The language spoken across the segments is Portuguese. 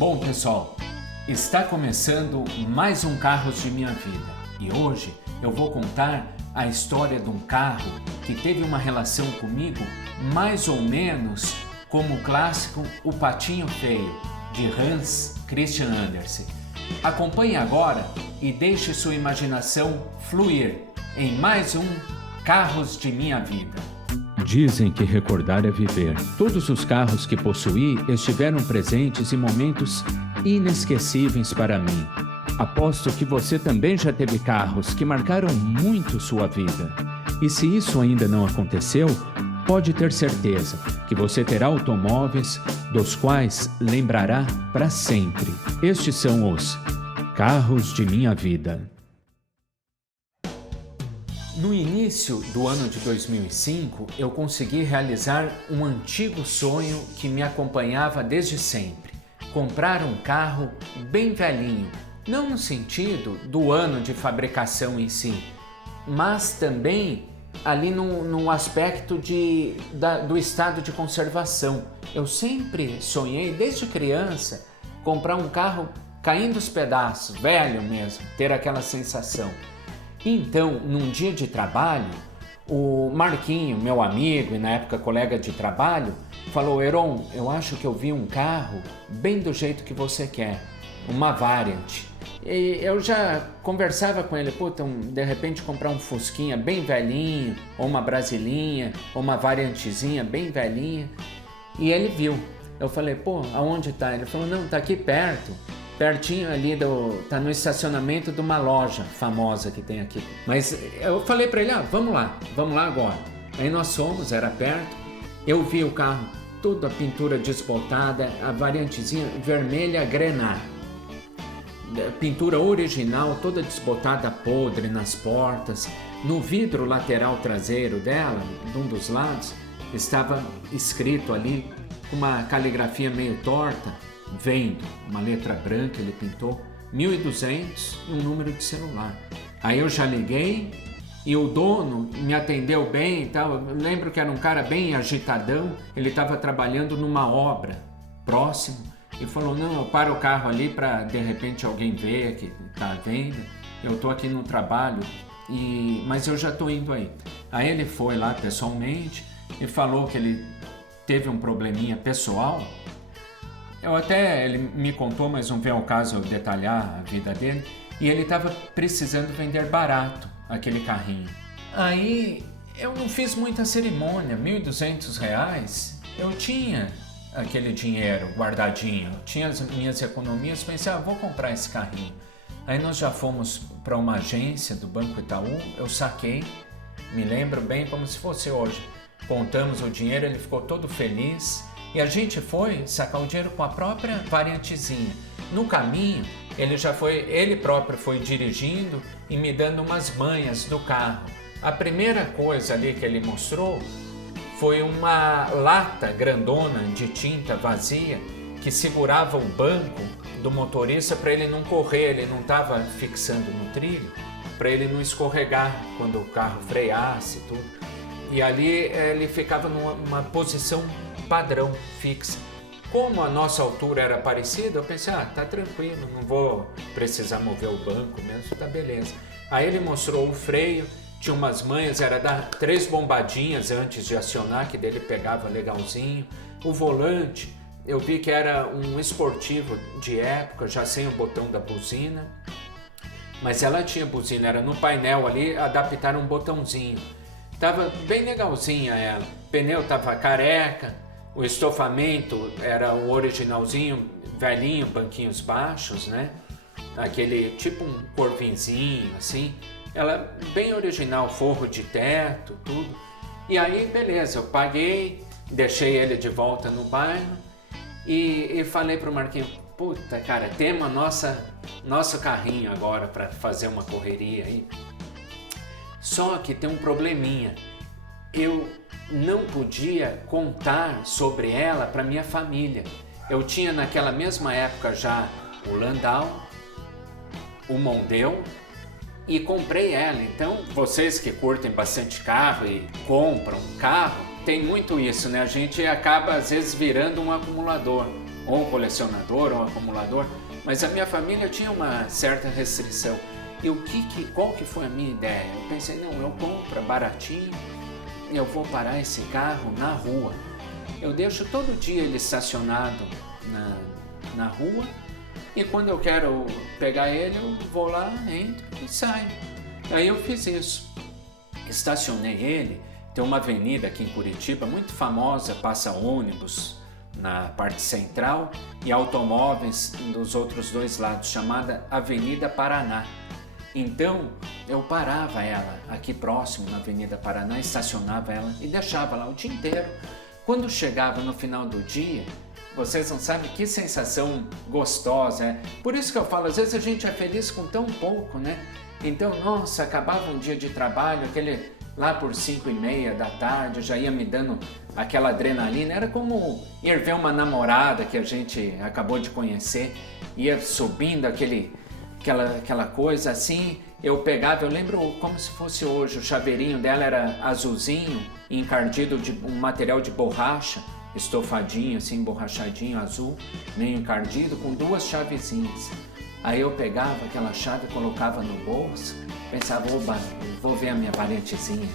Bom, pessoal, está começando mais um Carros de Minha Vida e hoje eu vou contar a história de um carro que teve uma relação comigo mais ou menos como o clássico O Patinho Feio, de Hans Christian Andersen. Acompanhe agora e deixe sua imaginação fluir em mais um Carros de Minha Vida. Dizem que recordar é viver. Todos os carros que possuí estiveram presentes em momentos inesquecíveis para mim. Aposto que você também já teve carros que marcaram muito sua vida. E se isso ainda não aconteceu, pode ter certeza que você terá automóveis dos quais lembrará para sempre. Estes são os Carros de Minha Vida. No início do ano de 2005, eu consegui realizar um antigo sonho que me acompanhava desde sempre: comprar um carro bem velhinho, não no sentido do ano de fabricação em si, mas também ali no aspecto do estado de conservação. Eu sempre sonhei, desde criança, comprar um carro caindo os pedaços, velho mesmo, ter aquela sensação. Então, num dia de trabalho, o Marquinho, meu amigo e na época colega de trabalho, falou: Heron, eu acho que eu vi um carro bem do jeito que você quer, uma Variant. E eu já conversava com ele: de repente comprar um Fusquinha bem velhinho, ou uma Brasilinha, ou uma Variantezinha bem velhinha. E ele viu. Eu falei: aonde tá? Ele falou: não, tá aqui pertinho ali tá no estacionamento de uma loja famosa que tem aqui. Mas eu falei para ele: vamos lá agora. Aí nós fomos, era perto, eu vi o carro, toda a pintura desbotada, a variantezinha vermelha grená, pintura original, toda desbotada, podre nas portas. No vidro lateral traseiro dela, de um dos lados, estava escrito ali, com uma caligrafia meio torta, vendo, uma letra branca ele pintou, 1.200 e um número de celular. Aí eu já liguei e o dono me atendeu bem e tal. Eu lembro que era um cara bem agitadão, ele estava trabalhando numa obra próximo e falou: não, eu paro o carro ali para de repente alguém ver que está vendo, eu estou aqui no trabalho, mas eu já estou indo aí. Aí ele foi lá pessoalmente e falou que ele teve um probleminha pessoal. Ele me contou, mas não vem ao caso eu detalhar a vida dele, e ele estava precisando vender barato aquele carrinho. Aí eu não fiz muita cerimônia, R$1.200, eu tinha aquele dinheiro guardadinho, tinha as minhas economias, pensei: vou comprar esse carrinho. Aí nós já fomos para uma agência do Banco Itaú, eu saquei, me lembro bem como se fosse hoje, contamos o dinheiro, ele ficou todo feliz. E a gente foi sacar o dinheiro com a própria variantezinha. No caminho, ele próprio foi dirigindo e me dando umas manhas do carro. A primeira coisa ali que ele mostrou foi uma lata grandona de tinta vazia que segurava o banco do motorista para ele não correr, ele não estava fixando no trilho, para ele não escorregar quando o carro freasse e tudo. E ali ele ficava numa posição padrão, fixa. Como a nossa altura era parecida, eu pensei: tá tranquilo, não vou precisar mover o banco mesmo, tá beleza. Aí ele mostrou o freio, tinha umas manhas, era dar 3 bombadinhas antes de acionar, que dele pegava legalzinho. O volante, eu vi que era um esportivo de época, já sem o botão da buzina, mas ela tinha buzina, era no painel ali, adaptaram um botãozinho. Tava bem legalzinha ela, o pneu tava careca, o estofamento era o originalzinho, velhinho, banquinhos baixos, né? Aquele tipo um corvinzinho, assim. Ela bem original, forro de teto, tudo. E aí, beleza, eu paguei, deixei ele de volta no bairro e falei pro Marquinhos: cara, temos nosso carrinho agora para fazer uma correria aí. Só que tem um probleminha. Eu não podia contar sobre ela para minha família. Eu tinha naquela mesma época já o Landau, o Mondeo, e comprei ela. Então, vocês que curtem bastante carro e compram carro, tem muito isso, né? A gente acaba às vezes virando um acumulador. ou colecionador ou acumulador, mas a minha família tinha uma certa restrição. E qual que foi a minha ideia? Eu pensei, não, eu compro baratinho, eu vou parar esse carro na rua. Eu deixo todo dia ele estacionado na rua, e quando eu quero pegar ele, eu vou lá, entro e saio. Aí eu fiz isso. Estacionei ele. Tem uma avenida aqui em Curitiba muito famosa, passa ônibus na parte central e automóveis dos outros dois lados, chamada Avenida Paraná. Então eu parava ela aqui próximo na Avenida Paraná, estacionava ela e deixava lá o dia inteiro. Quando chegava no final do dia, vocês não sabem que sensação gostosa é. Por isso que eu falo, às vezes a gente é feliz com tão pouco, né? Então, nossa, acabava um dia de trabalho, lá por 5:30 da tarde, eu já ia me dando aquela adrenalina. Era como ir ver uma namorada que a gente acabou de conhecer, ia subindo aquela coisa assim. Eu pegava, eu lembro como se fosse hoje, o chaveirinho dela era azulzinho, encardido de um material de borracha, estofadinho assim, borrachadinho, azul, meio encardido, com 2 chavezinhas. Aí eu pegava aquela chave, colocava no bolso, pensava, oba, vou ver a minha variantezinha.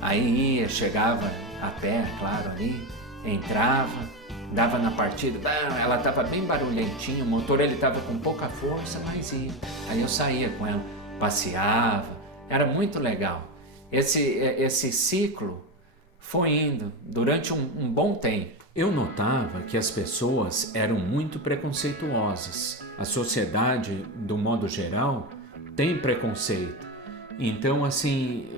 Aí ia, chegava a pé, claro, ali, entrava, dava na partida, ela estava bem barulhentinha, o motor ele estava com pouca força, mas ia. Aí eu saía com ela, passeava, era muito legal. Esse ciclo foi indo durante um bom tempo. Eu notava que as pessoas eram muito preconceituosas. A sociedade, do modo geral, tem preconceito. Então, assim,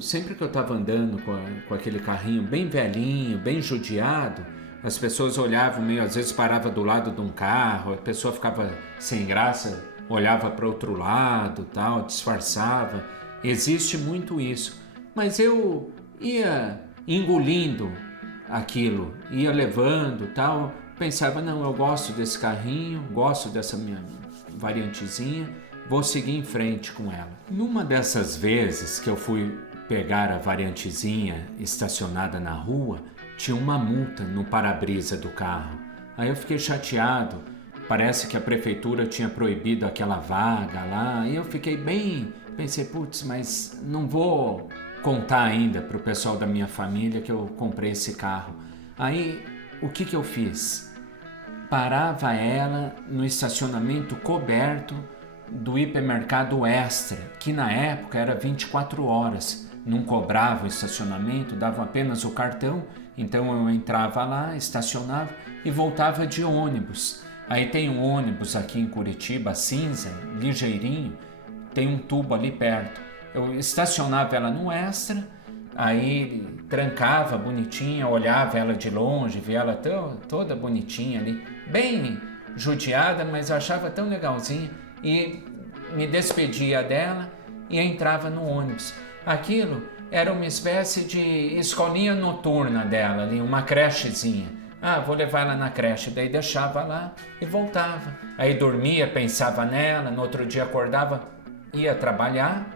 sempre que eu estava andando com aquele carrinho bem velhinho, bem judiado, as pessoas olhavam meio, às vezes parava do lado de um carro, a pessoa ficava sem graça, olhava para outro lado, tal, disfarçava. Existe muito isso. Mas eu ia engolindo aquilo, ia levando, tal, pensava, não, eu gosto desse carrinho, gosto dessa minha variantezinha, vou seguir em frente com ela. Numa dessas vezes que eu fui pegar a variantezinha estacionada na rua, tinha uma multa no para-brisa do carro. Aí eu fiquei chateado, parece que a prefeitura tinha proibido aquela vaga lá, e eu fiquei pensei, putz, mas não vou contar ainda para o pessoal da minha família que eu comprei esse carro. Aí, o que eu fiz? Parava ela no estacionamento coberto do hipermercado Extra, que na época era 24 horas. Não cobrava o estacionamento, dava apenas o cartão, então eu entrava lá, estacionava e voltava de ônibus. Aí tem um ônibus aqui em Curitiba, cinza, ligeirinho, tem um tubo ali perto. Eu estacionava ela no Extra, aí trancava bonitinha, olhava ela de longe, via ela toda bonitinha ali, bem judiada, mas eu achava tão legalzinha, e me despedia dela e entrava no ônibus. Aquilo era uma espécie de escolinha noturna dela ali, uma crechezinha. Vou levar ela na creche, daí deixava lá e voltava. Aí dormia, pensava nela, no outro dia acordava, ia trabalhar.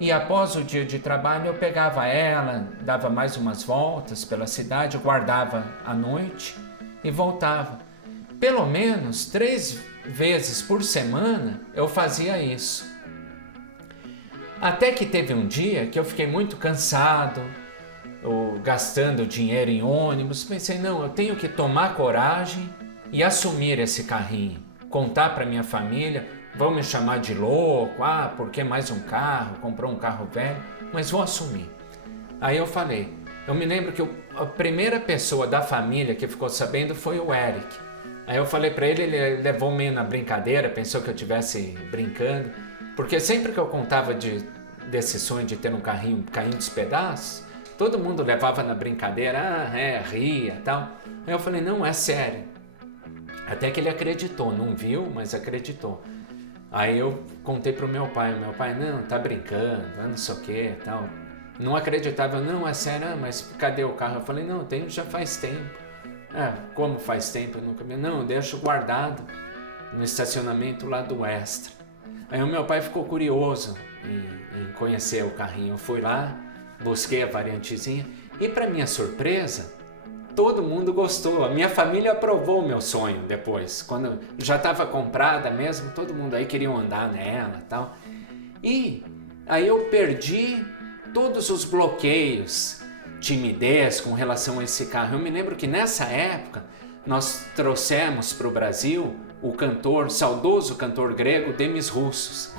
E após o dia de trabalho eu pegava ela, dava mais umas voltas pela cidade, guardava à noite e voltava. Pelo menos 3 vezes por semana eu fazia isso. Até que teve um dia que eu fiquei muito cansado, gastando dinheiro em ônibus. Pensei, não, eu tenho que tomar coragem e assumir esse carrinho, contar para minha família. Vão me chamar de louco, porque mais um carro, comprou um carro velho, mas vou assumir. Aí eu falei, eu me lembro que a primeira pessoa da família que ficou sabendo foi o Eric. Aí eu falei para ele levou meio na brincadeira, pensou que eu estivesse brincando, porque sempre que eu contava desse sonho de ter um carrinho caindo dos pedaços, todo mundo levava na brincadeira, ria e tal. Aí eu falei, não, é sério. Até que ele acreditou, não viu, mas acreditou. Aí eu contei pro meu pai, não, tá brincando, não sei o que, tal. Não acreditava, não, é sério, mas cadê o carro? Eu falei, não, tenho já faz tempo. Como faz tempo? Eu nunca vi. Não, eu deixo guardado no estacionamento lá do Extra. Aí o meu pai ficou curioso em conhecer o carrinho. Eu fui lá, busquei a variantezinha e para minha surpresa, todo mundo gostou. A minha família aprovou o meu sonho depois. Quando já estava comprada mesmo, todo mundo aí queria andar nela e tal. E aí eu perdi todos os bloqueios, timidez com relação a esse carro. Eu me lembro que nessa época nós trouxemos para o Brasil o cantor, saudoso cantor grego Demis Roussos.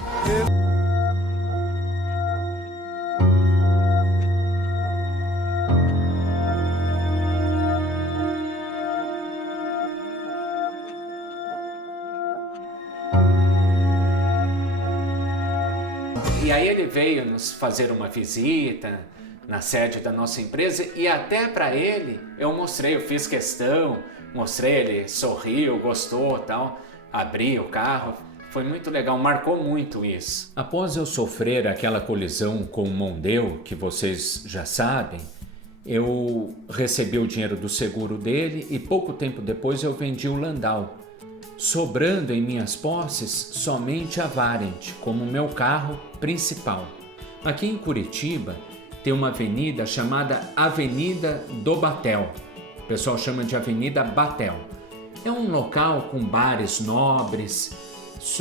E aí ele veio nos fazer uma visita na sede da nossa empresa e até para ele eu mostrei, eu fiz questão, mostrei, ele sorriu, gostou, tal, abri o carro, foi muito legal, marcou muito isso. Após eu sofrer aquela colisão com o Mondeo, que vocês já sabem, eu recebi o dinheiro do seguro dele e pouco tempo depois eu vendi o Landau, sobrando em minhas posses somente a Variant como meu carro principal. Aqui em Curitiba tem uma avenida chamada Avenida do Batel. O pessoal chama de Avenida Batel. É um local com bares nobres,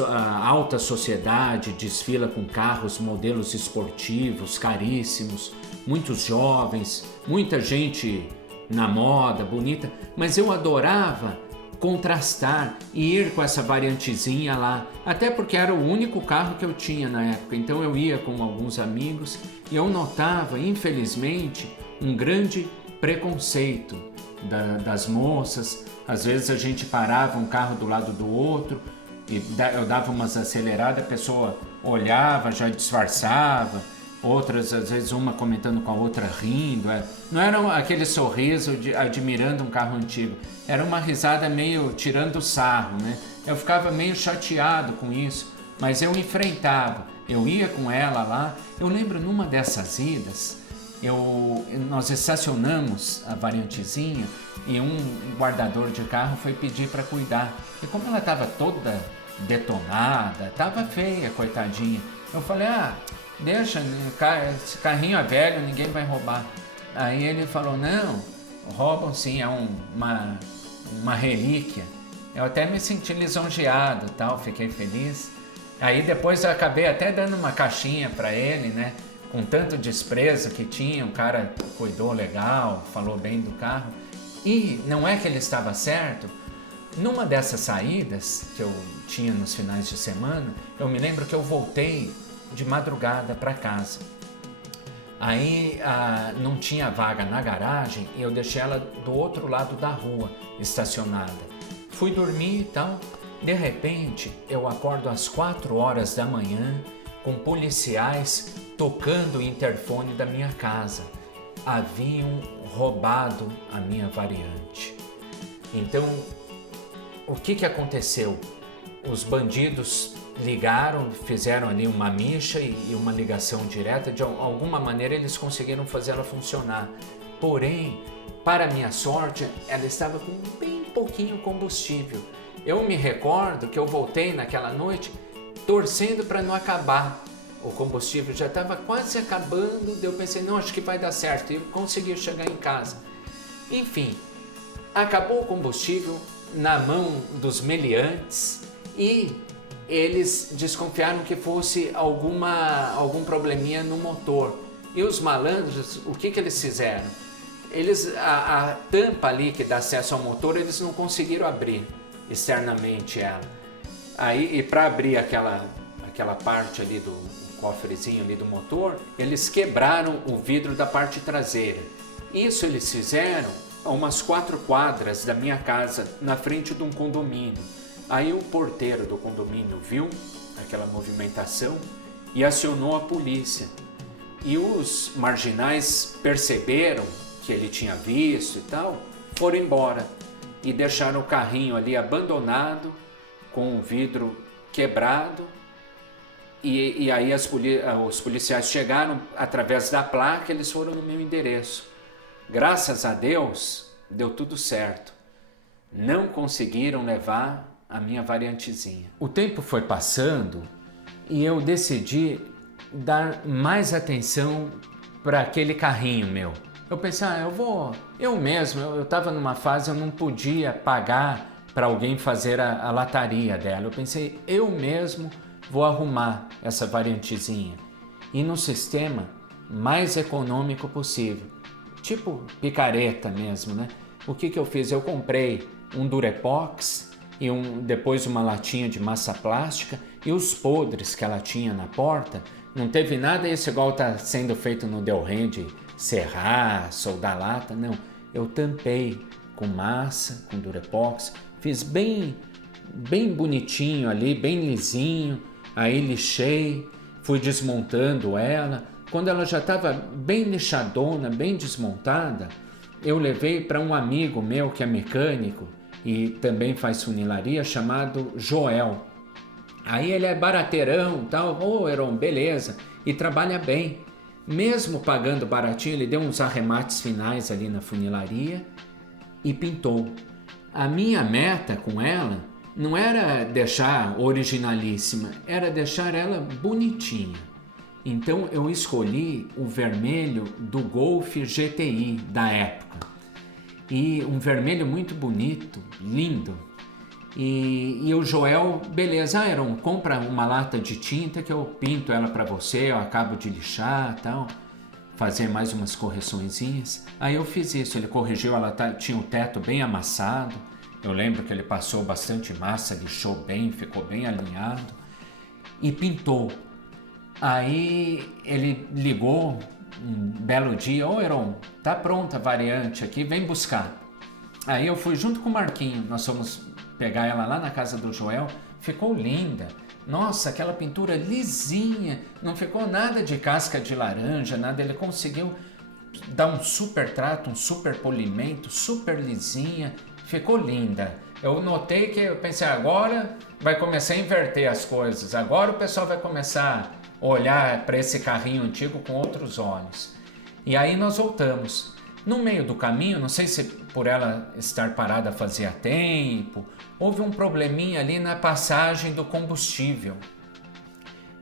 a alta sociedade desfila com carros, modelos esportivos caríssimos, muitos jovens, muita gente na moda, bonita, mas eu adorava contrastar e ir com essa variantezinha lá, até porque era o único carro que eu tinha na época, então eu ia com alguns amigos e eu notava, infelizmente, um grande preconceito das moças. Às vezes a gente parava um carro do lado do outro e eu dava umas aceleradas, a pessoa olhava, já disfarçava, outras, às vezes uma comentando com a outra rindo, não era aquele sorriso de admirando um carro antigo, era uma risada meio tirando sarro, né? Eu ficava meio chateado com isso, mas eu enfrentava, eu ia com ela lá. Eu lembro numa dessas idas, nós estacionamos a variantezinha e um guardador de carro foi pedir para cuidar, e como ela estava toda detonada, estava feia, coitadinha, eu falei, deixa, esse carrinho é velho, ninguém vai roubar. Aí ele falou, não, roubam sim, é uma relíquia. Eu até me senti lisonjeado, tal, fiquei feliz. Aí depois eu acabei até dando uma caixinha para ele, né? Com tanto desprezo que tinha, o cara cuidou legal, falou bem do carro. E não é que ele estava certo. Numa dessas saídas que eu tinha nos finais de semana, eu me lembro que eu voltei de madrugada para casa. Aí não tinha vaga na garagem e eu deixei ela do outro lado da rua, estacionada. Fui dormir e tal. De repente, eu acordo às 4 horas da manhã com policiais tocando o interfone da minha casa. Haviam roubado a minha variante. Então, o que aconteceu? Os bandidos ligaram, fizeram ali uma micha e uma ligação direta. De alguma maneira eles conseguiram fazer ela funcionar. Porém, para minha sorte, ela estava com bem pouquinho combustível. Eu me recordo que eu voltei naquela noite torcendo para não acabar. O combustível já estava quase acabando, eu pensei, não, acho que vai dar certo, e eu consegui chegar em casa. Enfim, acabou o combustível na mão dos meliantes e eles desconfiaram que fosse algum probleminha no motor. E os malandros, o que eles fizeram? A tampa ali que dá acesso ao motor, eles não conseguiram abrir externamente ela. Aí, e para abrir aquela parte ali do cofrezinho ali do motor, eles quebraram o vidro da parte traseira. Isso eles fizeram a umas 4 quadras da minha casa, na frente de um condomínio. Aí o porteiro do condomínio viu aquela movimentação e acionou a polícia. E os marginais perceberam que ele tinha visto e tal, foram embora e deixaram o carrinho ali abandonado, com o vidro quebrado. E aí os policiais chegaram através da placa, eles foram no meu endereço. Graças a Deus, deu tudo certo. Não conseguiram levar a minha variantezinha. O tempo foi passando e eu decidi dar mais atenção para aquele carrinho meu. Eu pensei, eu mesmo, eu estava numa fase, eu não podia pagar para alguém fazer a lataria dela. Eu pensei, eu mesmo vou arrumar essa variantezinha e no sistema mais econômico possível, tipo picareta mesmo, né? O que eu fiz? Eu comprei um Durepox e depois uma latinha de massa plástica e os podres que ela tinha na porta, não teve nada isso igual está sendo feito no Delrin de serrar, soldar lata, não. Eu tampei com massa, com Durepox, fiz bem bonitinho ali, bem lisinho, aí lixei, fui desmontando ela. Quando ela já estava bem lixadona, bem desmontada, eu levei para um amigo meu que é mecânico e também faz funilaria, chamado Joel. Aí ele é barateirão e tal, Heron, beleza, e trabalha bem. Mesmo pagando baratinho, ele deu uns arremates finais ali na funilaria e pintou. A minha meta com ela não era deixar originalíssima, era deixar ela bonitinha. Então eu escolhi o vermelho do Golf GTI da época. E um vermelho muito bonito, lindo. E o Joel, beleza, Aaron, compra uma lata de tinta que eu pinto ela para você, eu acabo de lixar e tal, fazer mais umas correçõezinhas. Aí eu fiz isso, ele corrigiu, ela tinha o teto bem amassado, eu lembro que ele passou bastante massa, lixou bem, ficou bem alinhado e pintou. Aí ele ligou um belo dia, Aaron, tá pronta a variante aqui, vem buscar. Aí eu fui junto com o Marquinho, nós fomos pegar ela lá na casa do Joel, ficou linda. Nossa, aquela pintura lisinha, não ficou nada de casca de laranja, nada, ele conseguiu dar um super trato, um super polimento, super lisinha, ficou linda. Eu notei que eu pensei, agora vai começar a inverter as coisas, agora o pessoal vai começar a olhar para esse carrinho antigo com outros olhos. E aí nós voltamos. No meio do caminho, não sei se por ela estar parada fazia tempo, houve um probleminha ali na passagem do combustível.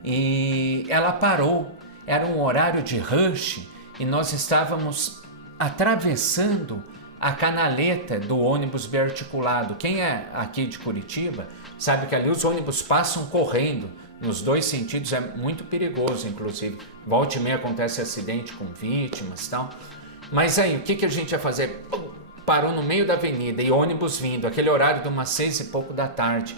E ela parou, era um horário de rush e nós estávamos atravessando a canaleta do ônibus biarticulado. Quem é aqui de Curitiba sabe que ali os ônibus passam correndo, nos dois sentidos, é muito perigoso, inclusive. Volta e meia acontece acidente com vítimas e tal. Mas aí, o que a gente ia fazer? Parou no meio da avenida e ônibus vindo, aquele horário de umas 6 e pouco da tarde.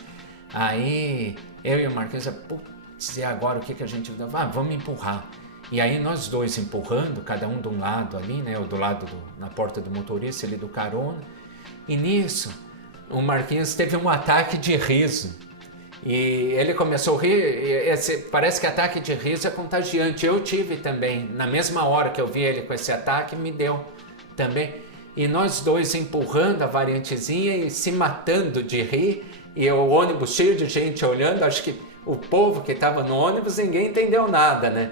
Aí, eu e o Marquês, putz, e agora o que a gente... vamos empurrar. E aí nós dois empurrando, cada um de um lado ali, né? Eu do lado, na porta do motorista, ele do carona. E nisso, o Marquinhos teve um ataque de riso. E ele começou a rir, parece que ataque de riso é contagiante. Eu tive também, na mesma hora que eu vi ele com esse ataque, me deu também. E nós dois empurrando a variantezinha e se matando de rir. E o ônibus cheio de gente olhando, acho que o povo que estava no ônibus, ninguém entendeu nada, né?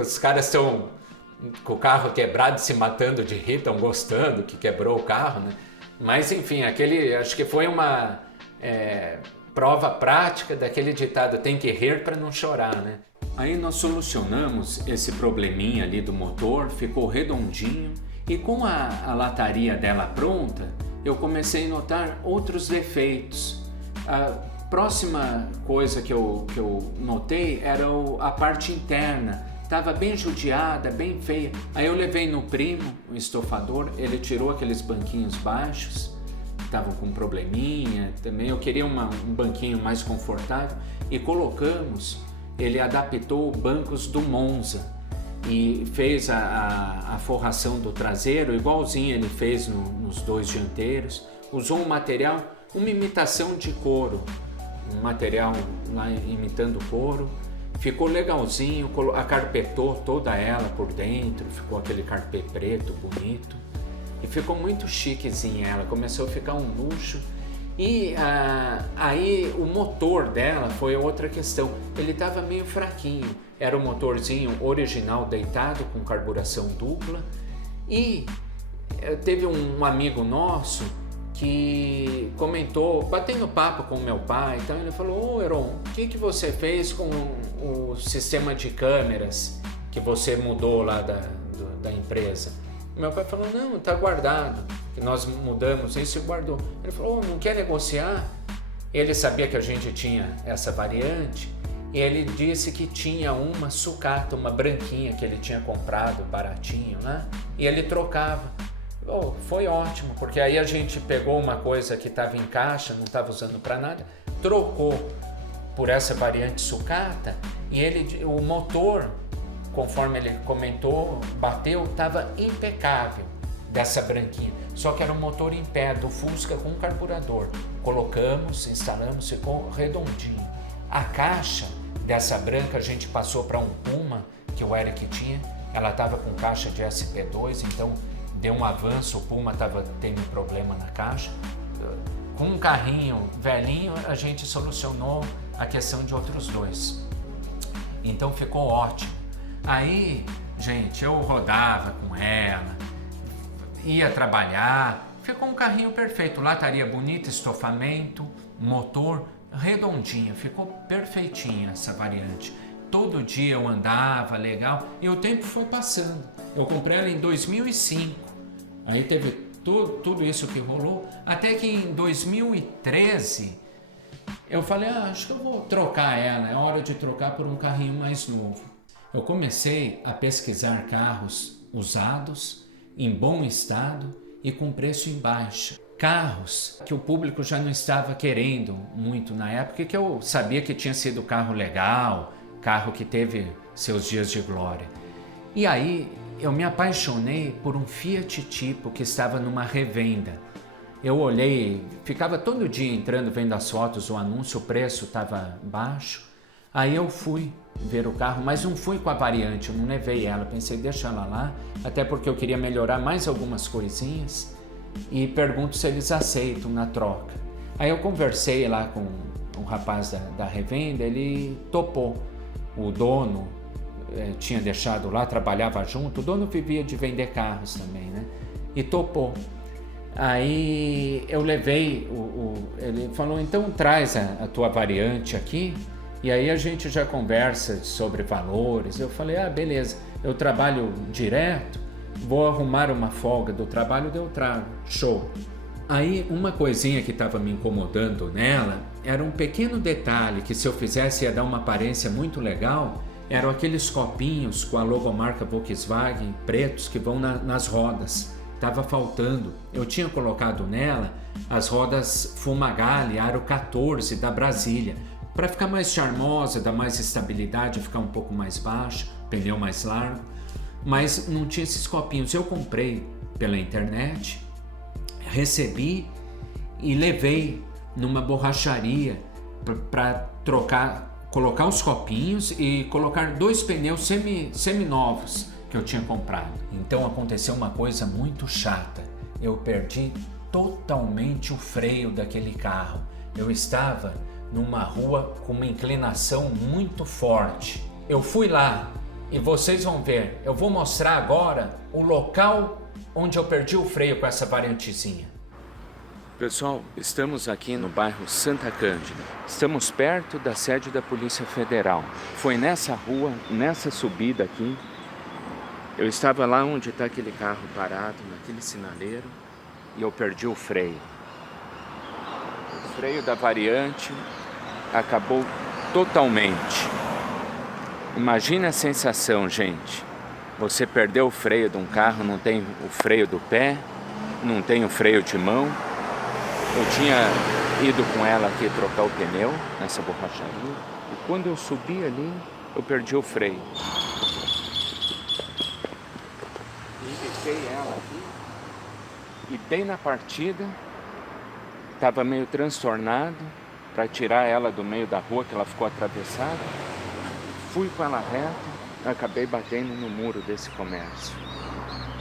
Os caras estão com o carro quebrado se matando de rir, estão gostando que quebrou o carro, né? Mas enfim, acho que foi uma... prova prática daquele ditado, tem que rir para não chorar, né? Aí nós solucionamos esse probleminha ali do motor, ficou redondinho e com a lataria dela pronta, eu comecei a notar outros defeitos. A próxima coisa que eu notei era a parte interna, estava bem judiada, bem feia. Aí eu levei no primo, o estofador, ele tirou aqueles banquinhos baixos, estavam com um probleminha também, eu queria um banquinho mais confortável e colocamos, ele adaptou bancos do Monza e fez a forração do traseiro, igualzinho ele fez nos dois dianteiros, usou um material, uma imitação de couro, um material lá imitando couro, ficou legalzinho, acarpetou toda ela por dentro, ficou aquele carpê preto bonito. E ficou muito chiquezinha ela, começou a ficar um luxo. E aí o motor dela foi outra questão, ele estava meio fraquinho. Era o motorzinho original deitado com carburação dupla. E teve um amigo nosso que comentou, batendo papo com o meu pai, então ele falou, Heron, o que você fez com o sistema de câmeras que você mudou lá da empresa? Meu pai falou, não, está guardado, que nós mudamos isso e guardou. Ele falou, não quer negociar? Ele sabia que a gente tinha essa variante e ele disse que tinha uma sucata, uma branquinha que ele tinha comprado baratinho, né? E ele trocava. Oh, foi ótimo, porque aí a gente pegou uma coisa que estava em caixa, não estava usando para nada, trocou por essa variante sucata e o motor, conforme ele comentou, bateu, estava impecável dessa branquinha. Só que era um motor em pé do Fusca com carburador. Colocamos, instalamos, ficou redondinho. A caixa dessa branca a gente passou para um Puma que o Eric tinha. Ela estava com caixa de SP2, então deu um avanço, o Puma estava tendo problema na caixa. Com um carrinho velhinho, a gente solucionou a questão de outros dois. Então ficou ótimo. Aí, gente, eu rodava com ela, ia trabalhar, ficou um carrinho perfeito. Lataria bonita, estofamento, motor redondinho, ficou perfeitinha essa variante. Todo dia eu andava, legal, e o tempo foi passando. Eu comprei ela em 2005, aí teve tudo isso que rolou, até que em 2013 eu falei, acho que eu vou trocar ela, é hora de trocar por um carrinho mais novo. Eu comecei a pesquisar carros usados, em bom estado e com preço em baixa. Carros que o público já não estava querendo muito na época, que eu sabia que tinha sido carro legal, carro que teve seus dias de glória. E aí eu me apaixonei por um Fiat Tipo que estava numa revenda. Eu olhei, ficava todo dia entrando, vendo as fotos, o anúncio, o preço estava baixo. Aí eu fui ver o carro, mas não fui com a variante, eu não levei ela, pensei, deixa ela lá, até porque eu queria melhorar mais algumas coisinhas e pergunto se eles aceitam na troca. Aí eu conversei lá com o rapaz da revenda, ele topou. O dono tinha deixado lá, trabalhava junto, o dono vivia de vender carros também, né? E topou. Aí eu levei, ele falou, então traz a tua variante aqui, e aí a gente já conversa sobre valores. Eu falei, beleza, eu trabalho direto, vou arrumar uma folga do trabalho, eu trago, show. Aí uma coisinha que estava me incomodando nela, era um pequeno detalhe que se eu fizesse ia dar uma aparência muito legal, eram aqueles copinhos com a logomarca Volkswagen pretos que vão nas rodas. Estava faltando. Eu tinha colocado nela as rodas Fumagalli Aro 14 da Brasília, para ficar mais charmosa, dar mais estabilidade, ficar um pouco mais baixa, pneu mais largo, mas não tinha esses copinhos. Eu comprei pela internet, recebi e levei numa borracharia para colocar os copinhos e colocar 2 pneus seminovos que eu tinha comprado. Então aconteceu uma coisa muito chata. Eu perdi totalmente o freio daquele carro. Eu estava numa rua com uma inclinação muito forte. Eu fui lá e vocês vão ver, eu vou mostrar agora o local onde eu perdi o freio com essa variantezinha. Pessoal, estamos aqui no bairro Santa Cândida. Estamos perto da sede da Polícia Federal. Foi nessa rua, nessa subida aqui, eu estava lá onde está aquele carro parado, naquele sinaleiro, e eu perdi o freio. O freio da variante acabou totalmente. Imagina a sensação, gente. Você perdeu o freio de um carro, não tem o freio do pé, não tem o freio de mão. Eu tinha ido com ela aqui trocar o pneu nessa borracharia e quando eu subi ali, eu perdi o freio. Invitei ela aqui e bem na partida, estava meio transtornado para tirar ela do meio da rua que ela ficou atravessada. Fui com ela reta, acabei batendo no muro desse comércio.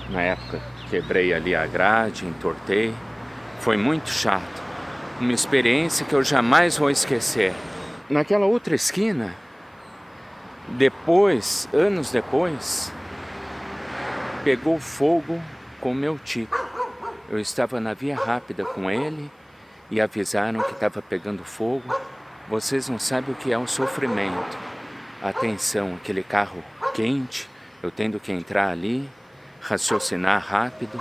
Na época, quebrei ali a grade, entortei. Foi muito chato. Uma experiência que eu jamais vou esquecer. Naquela outra esquina, anos depois, pegou fogo com o meu Tipo. Eu estava na via rápida com ele e avisaram que estava pegando fogo. Vocês não sabem o que é o sofrimento. A tensão, aquele carro quente, eu tendo que entrar ali, raciocinar rápido.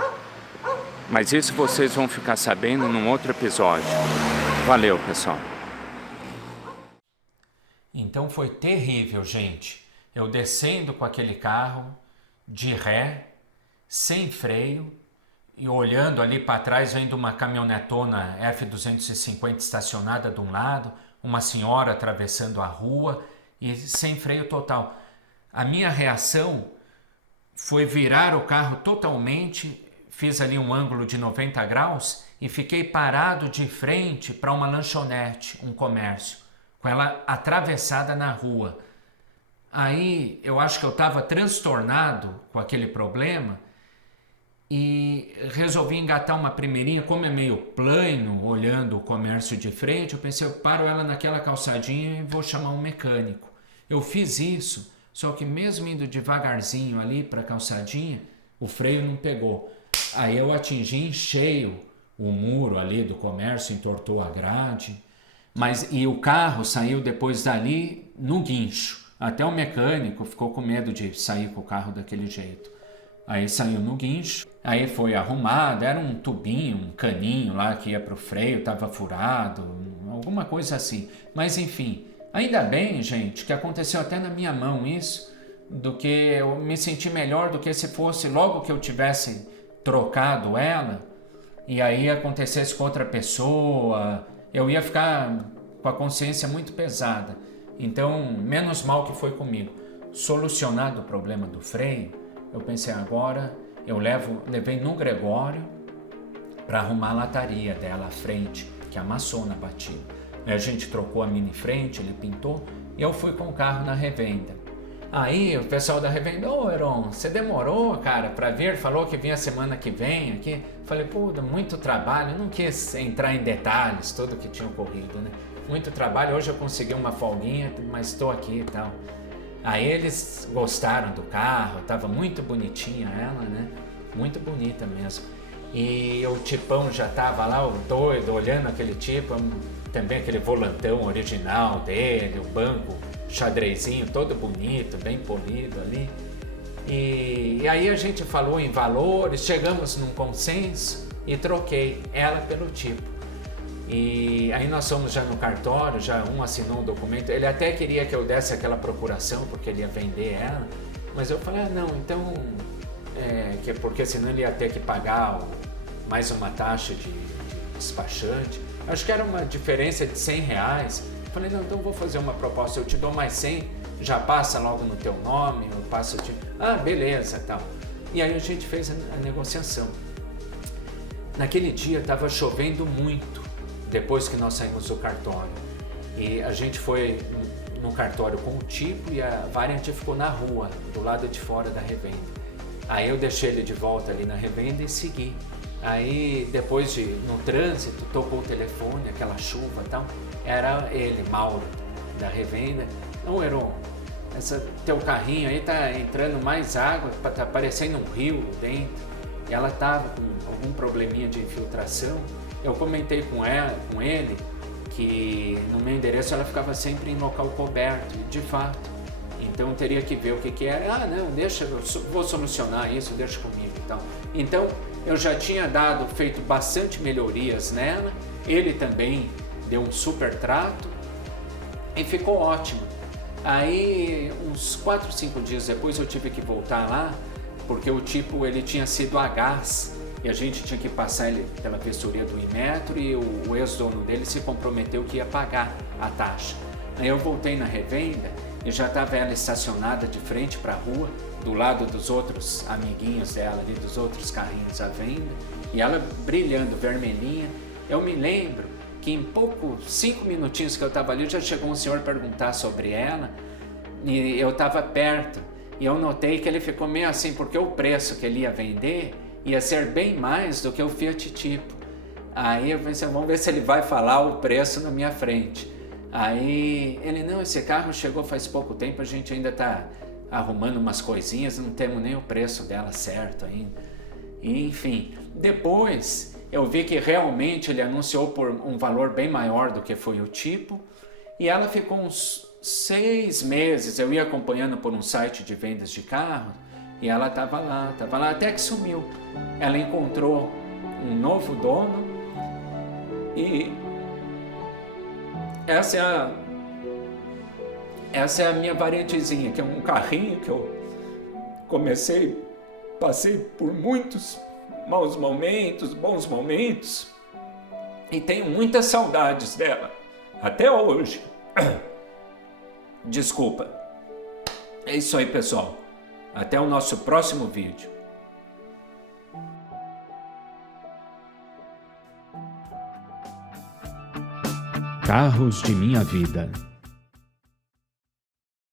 Mas isso vocês vão ficar sabendo num outro episódio. Valeu, pessoal. Então foi terrível, gente. Eu descendo com aquele carro, de ré, sem freio, e olhando ali para trás, vendo uma caminhonetona F250 estacionada de um lado, uma senhora atravessando a rua e sem freio total. A minha reação foi virar o carro totalmente, fiz ali um ângulo de 90 graus e fiquei parado de frente para uma lanchonete, um comércio, com ela atravessada na rua. Aí eu acho que eu estava transtornado com aquele problema e resolvi engatar uma primeirinha, como é meio plano, olhando o comércio de frente, eu pensei, eu paro ela naquela calçadinha e vou chamar um mecânico. Eu fiz isso, só que mesmo indo devagarzinho ali para a calçadinha, o freio não pegou. Aí eu atingi em cheio o muro ali do comércio, entortou a grade, e o carro saiu depois dali no guincho. Até o mecânico ficou com medo de sair com o carro daquele jeito. Aí saiu no guincho, aí foi arrumado, era um tubinho, um caninho lá que ia pro freio, estava furado, alguma coisa assim. Mas enfim, ainda bem, gente, que aconteceu até na minha mão isso, do que eu me senti melhor do que se fosse logo que eu tivesse trocado ela, e aí acontecesse com outra pessoa, eu ia ficar com a consciência muito pesada. Então, menos mal que foi comigo. Solucionado o problema do freio, eu pensei, agora eu levei no Gregório para arrumar a lataria dela, a frente, que amassou na batida. Aí a gente trocou a mini frente, ele pintou, e eu fui com o carro na revenda. Aí o pessoal da revenda, Heron, você demorou, cara, para vir? Falou que vinha semana que vem aqui. Falei, muito trabalho, não quis entrar em detalhes, tudo que tinha ocorrido, né? Muito trabalho, hoje eu consegui uma folguinha, mas estou aqui e tal. Aí eles gostaram do carro, estava muito bonitinha ela, né? Muito bonita mesmo. E o tipão já estava lá, o doido, olhando aquele tipo, também aquele volantão original dele, o banco xadrezinho todo bonito, bem polido ali. E aí a gente falou em valores, chegamos num consenso e troquei ela pelo tipo. E aí nós fomos já no cartório, já um assinou um documento, ele até queria que eu desse aquela procuração, porque ele ia vender ela, mas eu falei, não, então, porque senão ele ia ter que pagar mais uma taxa de despachante, acho que era uma diferença de R$100, eu falei, não, então eu vou fazer uma proposta, eu te dou mais 100, já passa logo no teu nome, eu passo, beleza, tal. E aí a gente fez a negociação. Naquele dia estava chovendo muito, depois que nós saímos do cartório, e a gente foi no cartório com o tipo e a variante ficou na rua, do lado de fora da revenda. Aí eu deixei ele de volta ali na revenda e segui. Aí depois no trânsito, tocou o telefone, aquela chuva e tal, era ele, Mauro, da revenda. Não, Heron, teu carrinho aí tá entrando mais água, tá parecendo um rio dentro. E ela tava com algum probleminha de infiltração. Eu comentei com ele que no meu endereço ela ficava sempre em local coberto, de fato. Então teria que ver o que era. Não, deixa, eu vou solucionar isso, deixa comigo e tal. Então eu já tinha feito bastante melhorias nela, ele também deu um super trato e ficou ótimo. Aí uns 4, 5 dias depois eu tive que voltar lá, porque o tipo ele tinha sido a gás, e a gente tinha que passar ele pela vistoria do Inmetro e o ex-dono dele se comprometeu que ia pagar a taxa. Aí eu voltei na revenda e já estava ela estacionada de frente para a rua, do lado dos outros amiguinhos dela ali, dos outros carrinhos à venda, e ela brilhando, vermelhinha. Eu me lembro que em 5 minutinhos que eu estava ali, já chegou um senhor perguntar sobre ela, e eu estava perto, e eu notei que ele ficou meio assim, porque o preço que ele ia vender ia ser bem mais do que o Fiat Tipo. Aí eu pensei, vamos ver se ele vai falar o preço na minha frente. Aí ele, não, esse carro chegou faz pouco tempo, a gente ainda está arrumando umas coisinhas, não temos nem o preço dela certo ainda. E, enfim, depois eu vi que realmente ele anunciou por um valor bem maior do que foi o tipo, e ela ficou uns 6 meses, eu ia acompanhando por um site de vendas de carro, E ela estava lá, até que sumiu. Ela encontrou um novo dono e essa é a minha varetezinha, que é um carrinho que eu passei por muitos maus momentos, bons momentos, e tenho muitas saudades dela, até hoje. Desculpa. É isso aí, pessoal. Até o nosso próximo vídeo. Carros de minha vida.